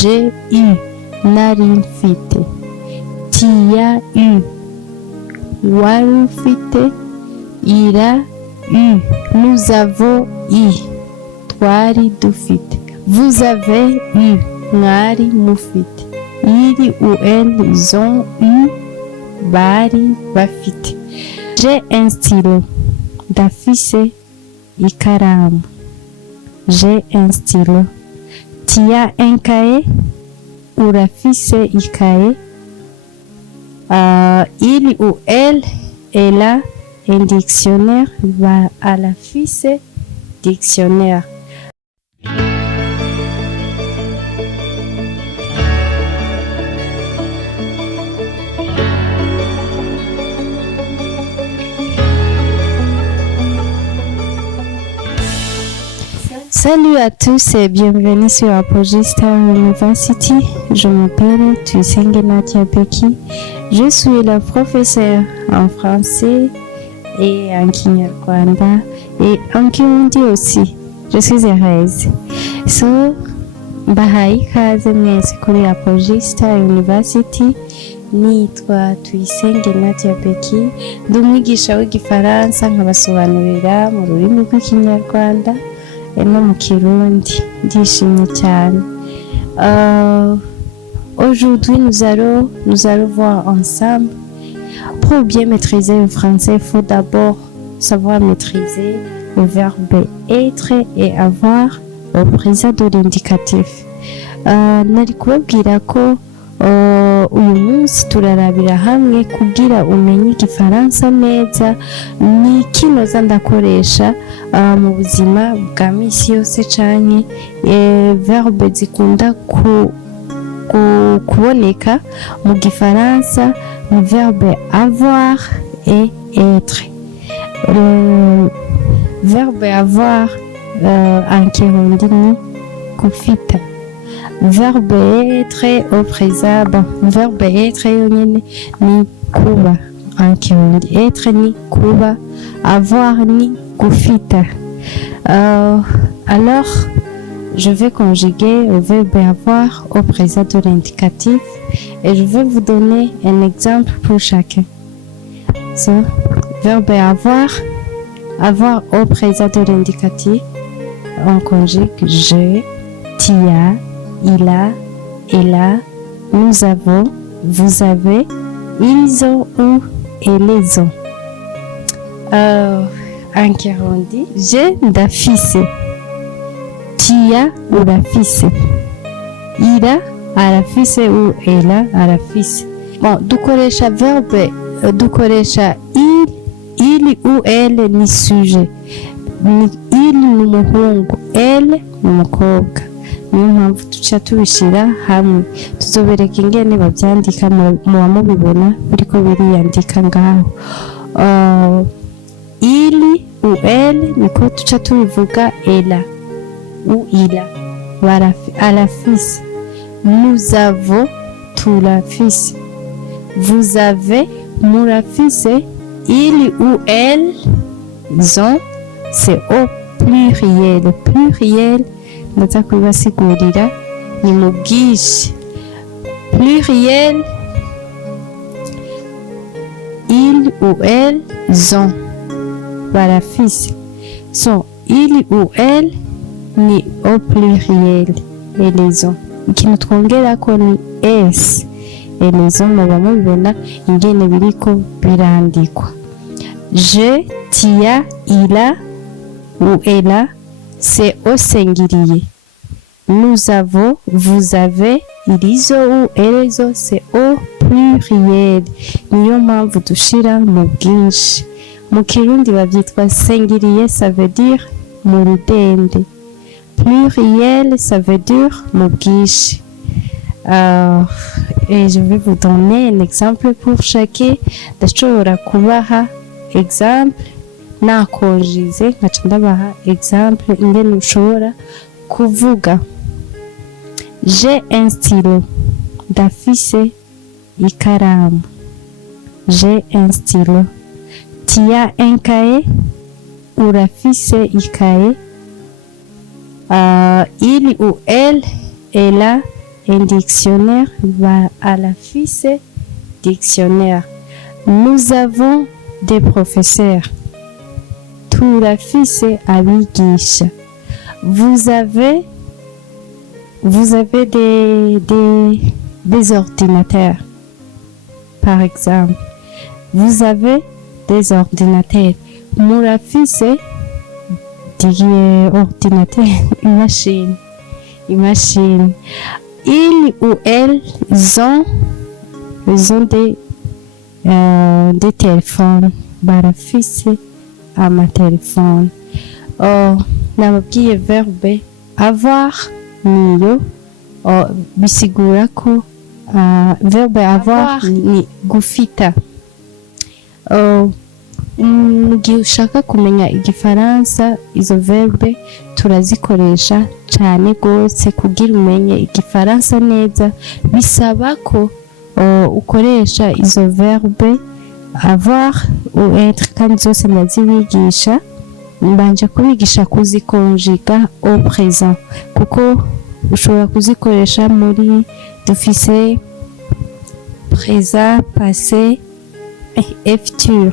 j'ai eu, nari mfite. Tu as eu, wari ufite. Il a eu, nous avons eu, twari dufite. Vous avez eu, mwari mufite. Il ou elles ont eu, bari bafite. J'ai un stylo, ndafise ikaramu. J'ai un stylo. Tu as un cahier, urafise ikaye. Il ou elle est là, un dictionnaire, va à la fiche dictionnaire. Salut à tous et bienvenue sur Apogee Star University. Je m'appelle Tuyisenge Nadia Beki. Je suis la professeure en français et en Kinyarwanda et en Kirundi aussi. Je suis heureuse. Mbahaye ikaze mwese kuri Apogee Star University. Nitwa Tuyisenge Nadia Beki. Ndi umwigisha w'igifaransa nkabasobanurira mu rurimi rw'ikinyarwanda no mu Kirundi. Ndishimye cyane. Aujourd'hui, nous allons voir ensemble. Pour bien maîtriser le français, il faut d'abord savoir maîtriser le verbe être et avoir au présent de l'indicatif. Nari kubabwira ko uyu munsi turarabira hamwe kugira umenye igifaransa neza ni kinoza ndakoresha mu buzima bwa misi yose canke verbe zikunda kuboneka mu gifaransa le verbe avoir et être. Le verbe avoir en Kirundi ni kufita. Verbe être au présent, verbe être yonyene ni kuba en Kirundi. Être ni kuba, avoir ni kufita. Alors, je vais conjuguer le verbe avoir au présent de l'indicatif et je vais vous donner un exemple pour chacun. Verbe avoir au présent de l'indicatif, on conjugue je, tu as, il a, elle a, nous avons, vous avez, ils ont ou elles ont. En Kirundi, je ndafise. Tu as urafise. Il a arafise ou elle a arafise. Bon, dukoresha verbe, dukoresha il ou elle ni sujet. Il ni umuhungu, elle ni umukobwa. Niyo mpamvu tuca tubishira hamwe. Tuzobereka ingene bavyandika muba mubibona biriko biriyandika ngaho. Il ou elle niko tuca tubivuga elle ou il a arafise. Nous avons turafise. Vous avez murafise. Il ou elles ont, c'est au pluriel. Le pluriel ndaza kubibasigurira ni mu bwinshi. Pluriel, il ou elles ont, barafise. So il ou elles ni au pluriel et les ont. Ikintu twongerako ni s et les ont muba mubibona ingene biriko birandikwa. Je, tu as, il a ou elle a, c'est au singulier. Nous avons, vous avez, ils ont ou elles ont, c'est au pluriel. Niyo mpamvu dushira mu bwinshi. Mu Kirundi bavyitwa singulier, ça veut dire mu rudende. Pluriel, ça veut dire mu bwinshi. Et je vais vous donner un exemple pour chacun. Ndashobora kubaha exemple nakonjize nkaca ndabaha exemple ingene ushobora kuvuga. J'ai un stylo, ndafise ikaramu. J'ai un stylo. Tu as un cahier, urafise ikaye. Il ou elle est là, un dictionnaire barafise dictionnaire. Nous avons des professeurs. Turafise abigisha. Vous avez des ordinateurs. Par exemple, vous avez des ordinateurs. Murafise des ordinateurs, une machine. Ils ou elles ont des téléphones. Barafise amatelefone. Nababwiye verbe avoir niyo bisigura ko verbe avoir ni gufita. Mu gihe ushaka kumenya igifaransa izo verbe turazikoresha cyane gose kugira umenye igifaransa neza bisaba ko ukoresha izo verbe avoir ou être kandi zose ndazibigisha mbanje kubigisha kuzikonjiga au présent kuko ushobora kuzikoresha muri dufise présent passé et futur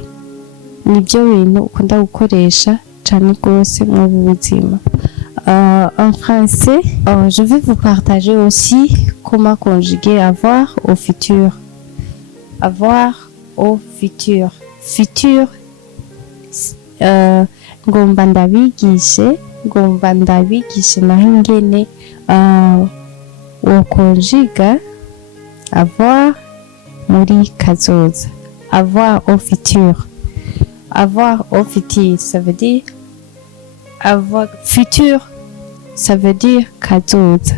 nibyo bintu ukunda gukoresha cyane rwose mu buzima. En français, je vais vous partager aussi comment conjuguer avoir au futur. Avoir au futur. Futur, ngomba ndabigishe naho ingene wokonjiga avoir muri kazoza. Avoir au futur. Avoir au futur, ça veut dire avoir futur, ça veut dire kazoza.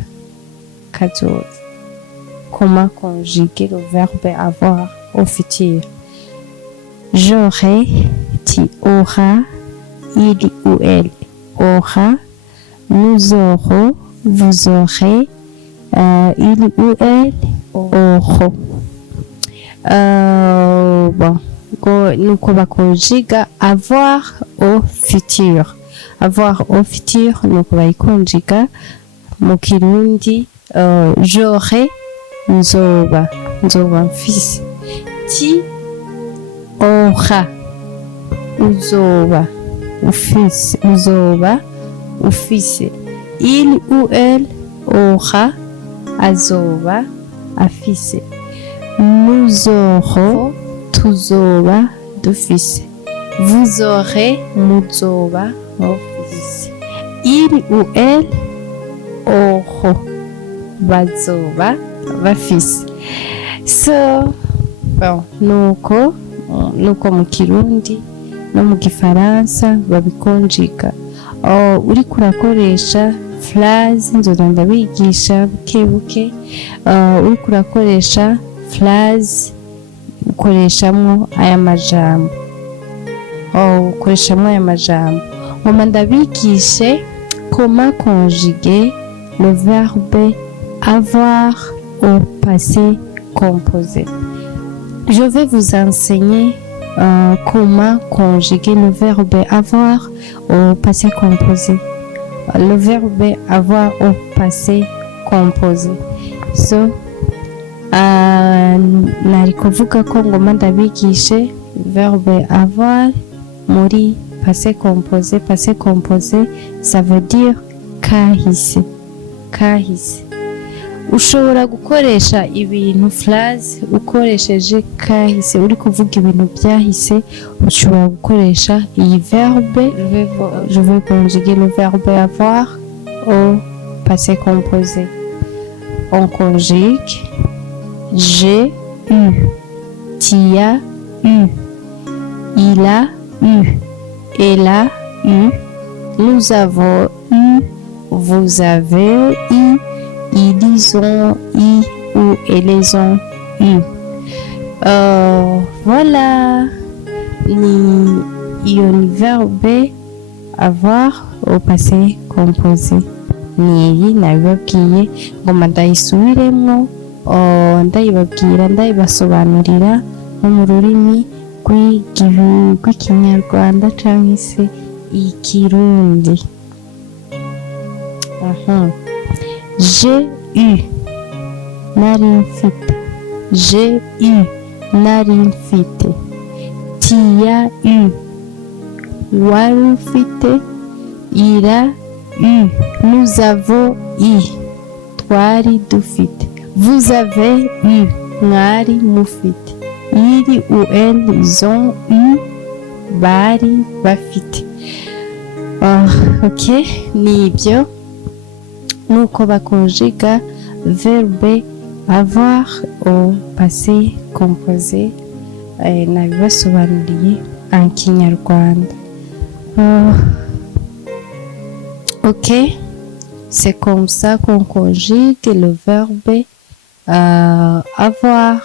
Comment conjuguer le verbe avoir au futur? J'aurai, tu auras, il ou elle aura, nous aurons, vous aurez, il ou elle auront. Bon, nuko bakonjiga avoir au futur. Avoir au futur nuko bayikonjiga mu Kirundi j'aurai nzoba mfise. Ti auras uzoba ufise. Il ou elle aura azoba afise. Nous aurons tuzoba dufise. Vous aurez muzoba mufise. Il ou elle auront bazoba bafise. So bon, nuko mu Kirundi no mu Gifaransa babikonjiga. Uriko urakoresha phrase nzoza ndabigisha buke uriko urakoresha phrase ukoreshamwo aya majambo. Ngoma ndabigishe comment conjuguer le verbe avoir au passé composé. Je vais vous enseigner comment conjuguer le verbe avoir au passé composé. Le verbe avoir au passé composé. So, nari kuvuga ko ngoma ndabigishe verbe avoir muri passé composé. Passé composé, ça veut dire kahise. Ushobora gukoresha ibintu phrase ukoresheje kahise uri kuvuga ibintu byahise ushobora gukoresha iyi verbe. Je vais conjuguer le verbe avoir au passé composé. On conjugue j'ai eu, tu as eu, il a eu, elle a eu, nous avons eu, vous avez eu, ils ont eu ou elles ont eu. Voilà, iyo ni verbe avoir au passé composé. Niyi nabibabwiye ngoma ndayisubiremwo ndayibabwira ndayibasobanurira nko mu rurimi rw'ikinyarwanda canke se ikirundi. J'ai eu, nari mfite. J'ai eu, nari mfite. Tu as eu, wari ufite. Il a eu, nous avons eu, twari dufite. Vous avez eu, mwari mufite. Il ou elles, ils ont eu, bari bafite. Ok, ni ibyo nuko bakonjiga verbe avoir au passé composé, nabibasobanuriye en Kinyarwanda. Ok, c'est comme ça qu'on conjugue le verbe avoir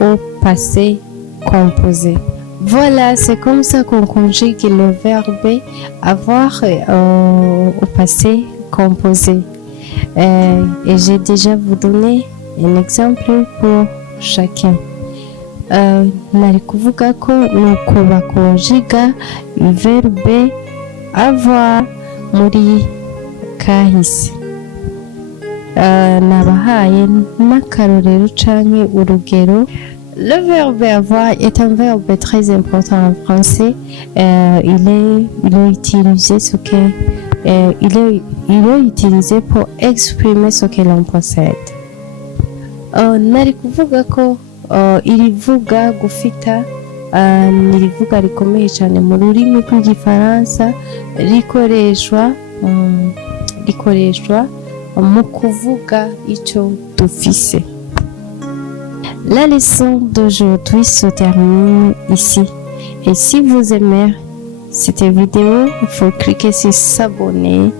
au passé composé. Voilà, c'est comme ça qu'on conjugue le verbe avoir au passé composé. Et j'ai déjà vous donné un exemple pour chacun. Nari kuvuga ko nuko bakonjiga verbe avoir muri kahise. Nabahaye n'akarorero canke urugero. Le verbe avoir est un verbe très important en français. Il est utilisé pour exprimer ce que l'on possède. Nari kuvuga ko irivuga gufita nirivuga rikomeye cyane mu rurimi rw'igifaransa rikoreshwa mu kuvuga icyo dufise. La leçon d'aujourd'hui se termine ici. Et si vous aimez cette vidéo, il faut cliquer sur s'abonner,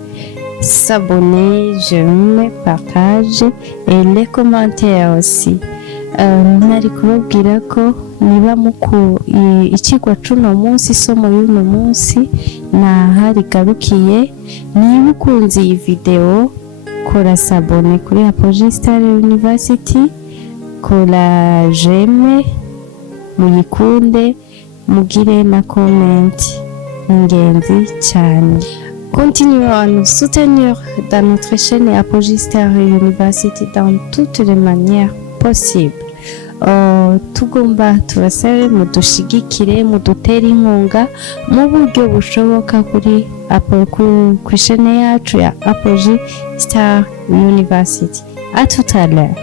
j'aime, partage et les commentaires aussi. Nari kubabwira ko niba ikigwa c'uno munsi, isomo y'uno munsi naha rigarukiye. Niba ukunze iyi video, kora s'abonner kuri Apogee Star University, kora j'aime, muyikunde, mugire na comment, ingenzi cyane. Continuons à nous soutenir dans notre chaîne Apogee Star University dans toutes les manières possibles. Tugomba tubasabe mudushigikire, mudutere inkunga mu buryo bushoboka kuri chaîne yacu ya Apogee Star University. À tout à l'heure.